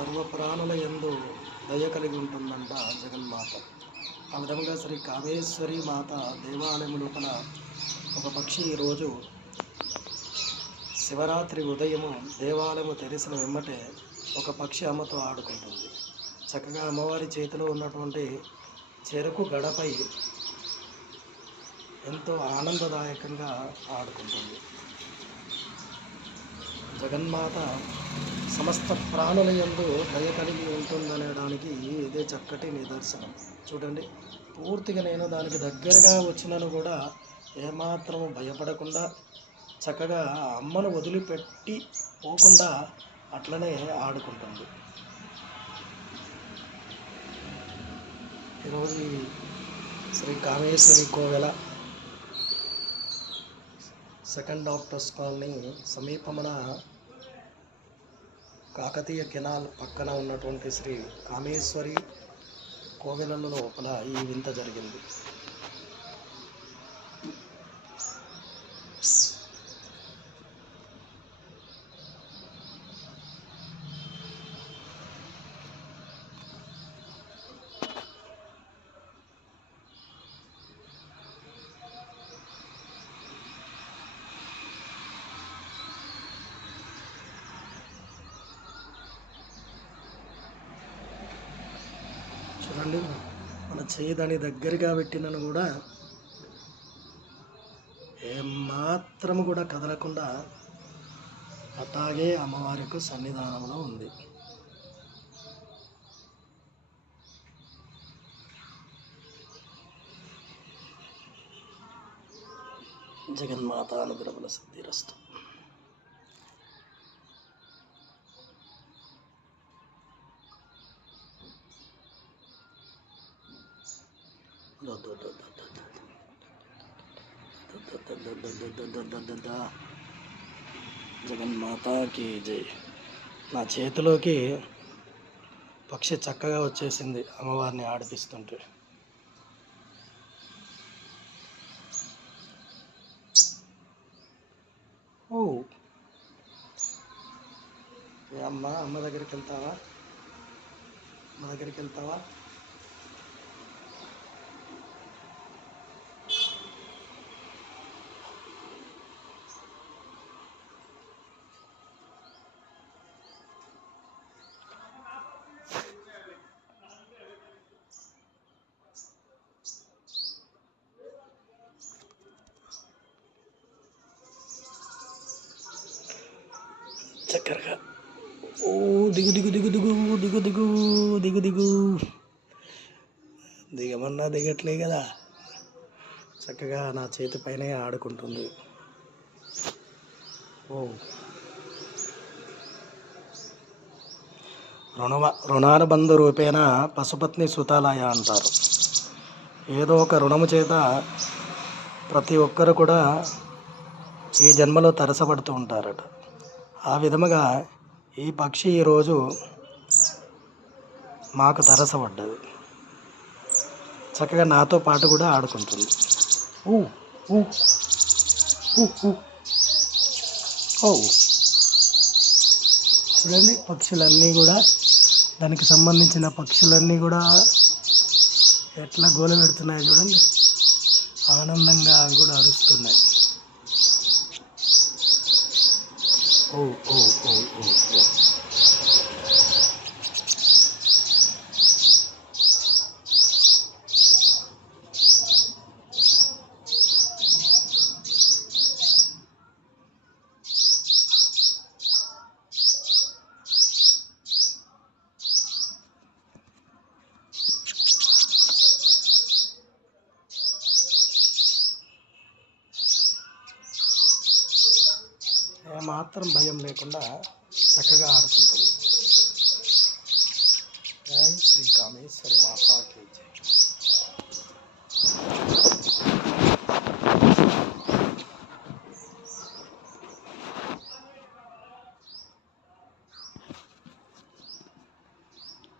సర్వప్రాణుల యందు దయ కలిగి ఉంటుందంట జగన్మాత. ఆ విధంగా శ్రీ కామేశ్వరి మాత దేవాలయం లోపల ఒక పక్షి ఈరోజు శివరాత్రి ఉదయము దేవాలయము తెరిసిన వెంబటే ఒక పక్షి అమ్మతో ఆడుకుంటుంది. చక్కగా అమ్మవారి చేతిలో ఉన్నటువంటి చెరుకు గడపై ఎంతో ఆనందదాయకంగా ఆడుకుంటుంది. జగన్మాత సమస్త ప్రాణుల యందు దయ కలిగి ఉంటుందనడానికి ఇదే చక్కటి నిదర్శనం. చూడండి, పూర్తిగా నేను దానికి దగ్గరగా వచ్చినను కూడా ఏమాత్రము భయపడకుండా చక్కగా అమ్మను వదిలిపెట్టి పోకుండా అట్లనే ఆడుకుంటుంది. ఈరోజు శ్రీ కామేశ్వరి కోవెల సెకండ్ డాక్టర్స్ కాలనీ సమీపమున కాకతీయ కెనాల్ పక్కన ఉన్నటువంటి శ్రీ కామేశ్వరి కోవెల లోపల ఈ వింత జరిగింది. చూడండి, మన చేయి దాని దగ్గరగా పెట్టినను కూడా ఏమాత్రము కూడా కదలకుండా అట్లాగే అమ్మవారికి సన్నిధానంలో ఉంది. జగన్మాత అనుగ్రహముల సిద్ధిరస్తు. జగన్మాతకి జై. నా చేతిలోకి పక్షి చక్కగా వచ్చేసింది అమ్మవారిని ఆడిపిస్తుంటే. ఓ అమ్మ దగ్గరికి వెళ్తావా? అమ్మ దగ్గరికి వెళ్తావా? చక్కరగా ఓ దిగు దిగు దిగు దిగు దిగు దిగు దిగు దిగు దిగమన్నా దిగట్లే కదా, చక్కగా నా చేతి పైనే ఆడుకుంటుంది. ఓ రుణానుబంధ రూపేణ పశుపత్ని సుతాలయ అంటారు. ఏదో ఒక రుణము చేత ప్రతి ఒక్కరు కూడా ఈ జన్మలో తరసపడుతూ ఉంటారట. ఆ విధముగా ఈ పక్షి ఈరోజు మాకు తరసపడ్డది. చక్కగా నాతో పాటు కూడా ఆడుకుంటుంది. ఊ ఊ ఊ ఊ. ఓ చూడండి, పక్షులన్నీ కూడా దానికి సంబంధించిన పక్షులన్నీ కూడా ఎట్లా గోల పెడుతున్నాయి చూడండి. ఆనందంగా అవి కూడా అరుస్తున్నాయి. ఓ ఓ ఓ ఓ ఓ. ఏమాత్రం భయం లేకుండా చక్కగా ఆడుకుంటుంది. జై శ్రీ కామేశ్వరి మాతాకి జై.